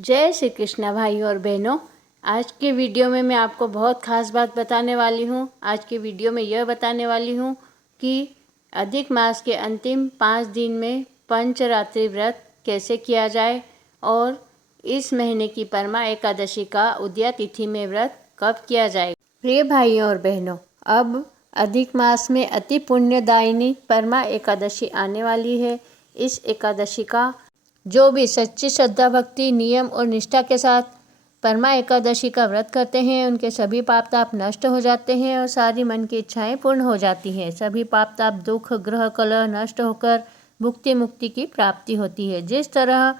जय श्री कृष्णा भाइयों और बहनों। आज के वीडियो में मैं आपको बहुत ख़ास बात बताने वाली हूँ। आज के वीडियो में यह बताने वाली हूँ कि अधिक मास के अंतिम 5 दिन में पंचरात्रि व्रत कैसे किया जाए और इस महीने की परमा एकादशी का उदया तिथि में व्रत कब किया जाए। प्रिय भाइयों और बहनों, अब अधिक मास में अति पुण्यदायिनी परमा एकादशी आने वाली है। इस एकादशी का जो भी सच्ची श्रद्धा भक्ति नियम और निष्ठा के साथ परमा एकादशी का व्रत करते हैं उनके सभी पाप ताप नष्ट हो जाते हैं और सारी मन की इच्छाएं पूर्ण हो जाती हैं। सभी पाप ताप दुख ग्रह कलह नष्ट होकर भुक्ति मुक्ति की प्राप्ति होती है। जिस तरह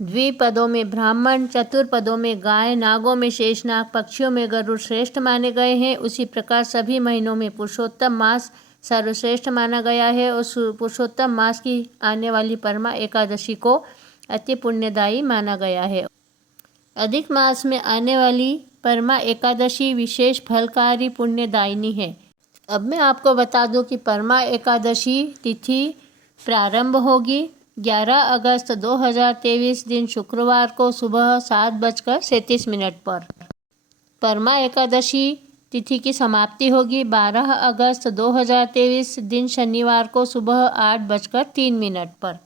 द्विपदों में ब्राह्मण, चतुर्पदों में गाय, नागों में शेषनाग, पक्षियों में गरुड़ श्रेष्ठ माने गए हैं, उसी प्रकार सभी महीनों में पुरुषोत्तम मास सर्वश्रेष्ठ माना गया है और पुरुषोत्तम मास की आने वाली परमा एकादशी को अति पुण्यदायी माना गया है। अधिक मास में आने वाली परमा एकादशी विशेष फलकारी पुण्यदायिनी है। अब मैं आपको बता दूं कि परमा एकादशी तिथि प्रारंभ होगी 11 अगस्त 2023 दिन शुक्रवार को सुबह 7:37 पर। परमा एकादशी तिथि की समाप्ति होगी 12 अगस्त 2023 दिन शनिवार को सुबह 8:03 पर।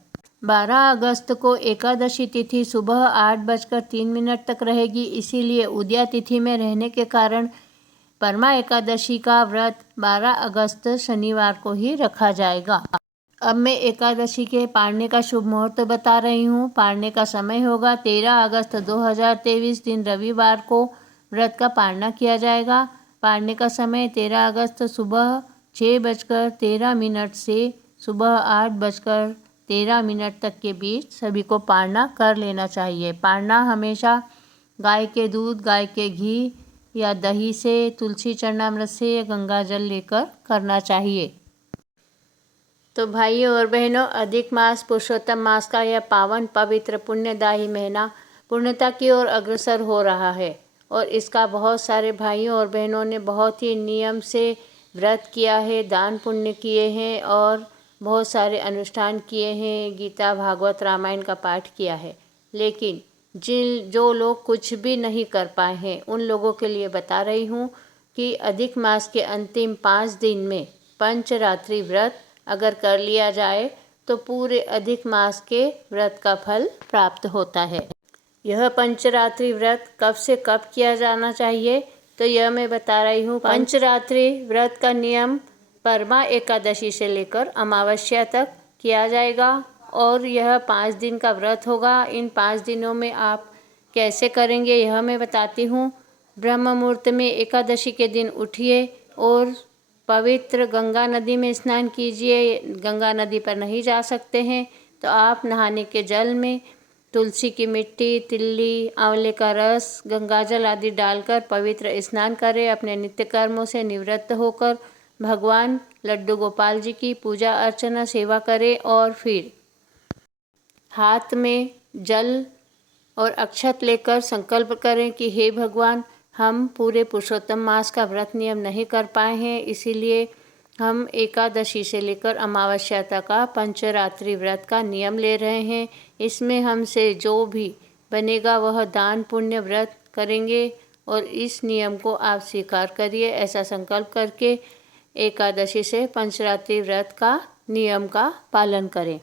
12 अगस्त को एकादशी तिथि सुबह 8:03 तक रहेगी, इसीलिए उदया तिथि में रहने के कारण परमा एकादशी का व्रत 12 अगस्त शनिवार को ही रखा जाएगा। अब मैं एकादशी के पारने का शुभ मुहूर्त बता रही हूँ। पारने का समय होगा 13 अगस्त 2023 दिन रविवार को व्रत का पारना किया जाएगा। पारने का समय 13 अगस्त सुबह 6:13 से सुबह 8:13 तक के बीच सभी को पारना कर लेना चाहिए। पारना हमेशा गाय के दूध, गाय के घी या दही से, तुलसी चरणामृत से या गंगा जल लेकर करना चाहिए। तो भाइयों और बहनों, अधिक मास पुरुषोत्तम मास का यह पावन पवित्र पुण्यदायी महीना पूर्णता की ओर अग्रसर हो रहा है और इसका बहुत सारे भाइयों और बहनों ने बहुत ही नियम से व्रत किया है, दान पुण्य किए हैं और बहुत सारे अनुष्ठान किए हैं, गीता भागवत रामायण का पाठ किया है। लेकिन जो लोग कुछ भी नहीं कर पाए हैं उन लोगों के लिए बता रही हूँ कि अधिक मास के अंतिम 5 दिन में पंचरात्रि व्रत अगर कर लिया जाए तो पूरे अधिक मास के व्रत का फल प्राप्त होता है। यह पंचरात्रि व्रत कब से कब किया जाना चाहिए तो यह मैं बता रही हूँ। पंचरात्रि व्रत का नियम परमा एकादशी से लेकर अमावस्या तक किया जाएगा और यह 5 दिन का व्रत होगा। इन 5 दिनों में आप कैसे करेंगे यह मैं बताती हूँ। ब्रह्म मुहूर्त में एकादशी के दिन उठिए और पवित्र गंगा नदी में स्नान कीजिए। गंगा नदी पर नहीं जा सकते हैं तो आप नहाने के जल में तुलसी की मिट्टी, तिल्ली, आंवले का रस, गंगाजल आदि डालकर पवित्र स्नान करें। अपने नित्य कर्मों से निवृत्त होकर भगवान लड्डू गोपाल जी की पूजा अर्चना सेवा करें और फिर हाथ में जल और अक्षत लेकर संकल्प करें कि हे भगवान, हम पूरे पुरुषोत्तम मास का व्रत नियम नहीं कर पाए हैं, इसीलिए हम एकादशी से लेकर अमावस्या तक का पंचरात्रि व्रत का नियम ले रहे हैं। इसमें हमसे जो भी बनेगा वह दान पुण्य व्रत करेंगे और इस नियम को आप स्वीकार करिए। ऐसा संकल्प करके एकादशी से पंचरात्रि व्रत का नियम का पालन करें।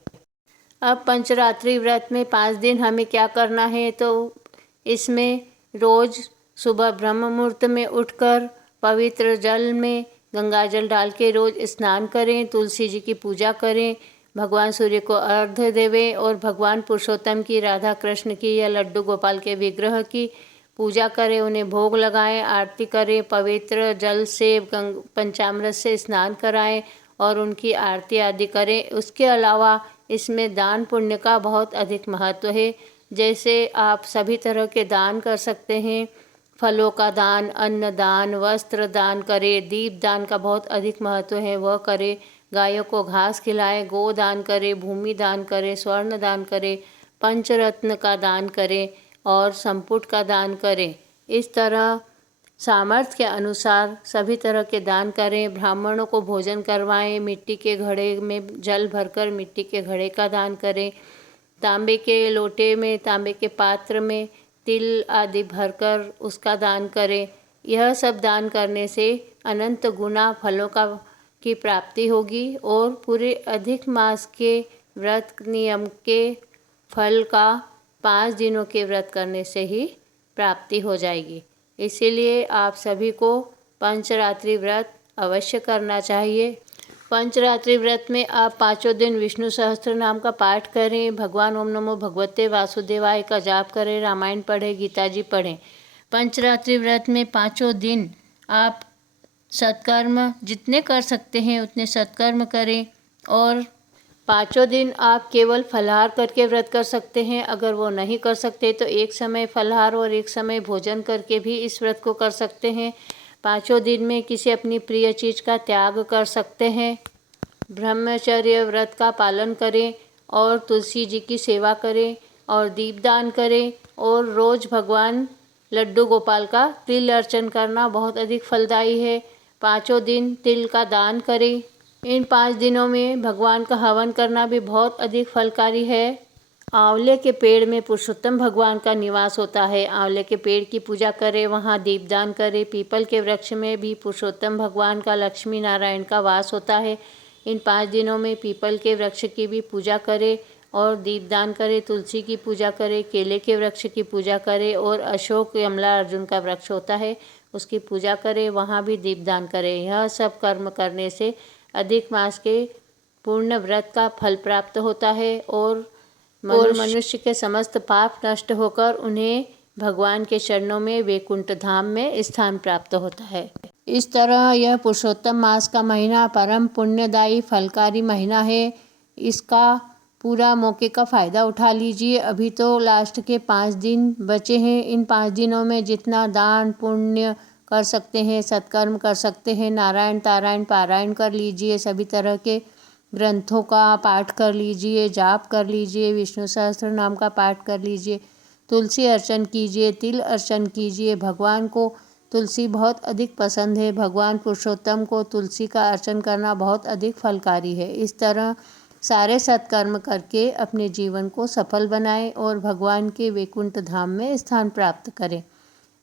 अब पंचरात्रि व्रत में 5 दिन हमें क्या करना है तो इसमें रोज़ सुबह ब्रह्म मुहूर्त में उठकर पवित्र जल में गंगा जल डाल के रोज़ स्नान करें, तुलसी जी की पूजा करें, भगवान सूर्य को अर्घ्य देवें और भगवान पुरुषोत्तम की, राधा कृष्ण की या लड्डू गोपाल के विग्रह की पूजा करें, उन्हें भोग लगाएं, आरती करें, पवित्र जल से पंचामृत से स्नान कराएं और उनकी आरती आदि करें। उसके अलावा इसमें दान पुण्य का बहुत अधिक महत्व है। जैसे आप सभी तरह के दान कर सकते हैं। फलों का दान, अन्न दान, वस्त्र दान करें, दीप दान का बहुत अधिक महत्व है वह करें, गायों को घास खिलाएं, गो दान करें, भूमि दान करें, स्वर्ण दान करें, पंचरत्न का दान करें और संपुट का दान करें। इस तरह सामर्थ्य के अनुसार सभी तरह के दान करें। ब्राह्मणों को भोजन करवाएं, मिट्टी के घड़े में जल भरकर मिट्टी के घड़े का दान करें, तांबे के लोटे में, तांबे के पात्र में तिल आदि भरकर उसका दान करें। यह सब दान करने से अनंत गुना फलों की प्राप्ति होगी और पूरे अधिक मास के व्रत नियम के फल का 5 दिनों के व्रत करने से ही प्राप्ति हो जाएगी। इसीलिए आप सभी को पंचरात्रि व्रत अवश्य करना चाहिए। पंचरात्रि व्रत में आप 5 दिन विष्णु सहस्त्र नाम का पाठ करें, भगवान ओम नमो भगवते वासुदेवाय का जाप करें, रामायण पढ़ें, गीता जी पढ़ें। पंचरात्रि व्रत में 5 दिन आप सत्कर्म जितने कर सकते हैं उतने सत्कर्म करें और 5 दिन आप केवल फलाहार करके व्रत कर सकते हैं। अगर वो नहीं कर सकते तो एक समय फलाहार और एक समय भोजन करके भी इस व्रत को कर सकते हैं। 5 दिन में किसी अपनी प्रिय चीज़ का त्याग कर सकते हैं। ब्रह्मचर्य व्रत का पालन करें और तुलसी जी की सेवा करें और दीपदान करें और रोज़ भगवान लड्डू गोपाल का तिल अर्चन करना बहुत अधिक फलदायी है। 5 दिन तिल का दान करें। इन 5 दिनों में भगवान का हवन करना भी बहुत अधिक फलकारी है। आंवले के पेड़ में पुरुषोत्तम भगवान का निवास होता है। आंवले के पेड़ की पूजा करें, वहाँ दीपदान करें। पीपल के वृक्ष में भी पुरुषोत्तम भगवान का, लक्ष्मी नारायण का वास होता है। इन 5 दिनों में पीपल के वृक्ष की भी पूजा करें और दीपदान करें। तुलसी की पूजा करें, केले के वृक्ष की पूजा करें और अशोक यमला अर्जुन का वृक्ष होता है उसकी पूजा करें, वहाँ भी दीपदान करें। यह सब कर्म करने से अधिक मास के पूर्ण व्रत का फल प्राप्त होता है और मनुष्य के समस्त पाप नष्ट होकर उन्हें भगवान के चरणों में वैकुंठ धाम में स्थान प्राप्त होता है। इस तरह यह पुरुषोत्तम मास का महीना परम पुण्यदायी फलकारी महीना है। इसका पूरा मौके का फ़ायदा उठा लीजिए। अभी तो लास्ट के 5 दिन बचे हैं। इन 5 दिनों में जितना दान पुण्य कर सकते हैं, सत्कर्म कर सकते हैं, नारायण तारायण पारायण कर लीजिए, सभी तरह के ग्रंथों का पाठ कर लीजिए, जाप कर लीजिए, विष्णु सहस्त्र नाम का पाठ कर लीजिए, तुलसी अर्चन कीजिए, तिल अर्चन कीजिए। भगवान को तुलसी बहुत अधिक पसंद है। भगवान पुरुषोत्तम को तुलसी का अर्चन करना बहुत अधिक फलकारी है। इस तरह सारे सत्कर्म करके अपने जीवन को सफल बनाएं और भगवान के वैकुंठ धाम में स्थान प्राप्त करें।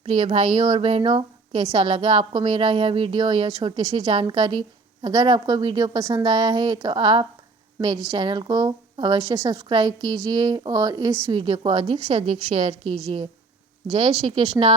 प्रिय भाइयों और बहनों, कैसा लगा आपको मेरा यह वीडियो, यह छोटी सी जानकारी? अगर आपको वीडियो पसंद आया है तो आप मेरे चैनल को अवश्य सब्सक्राइब कीजिए और इस वीडियो को अधिक से अधिक शेयर कीजिए। जय श्री कृष्णा।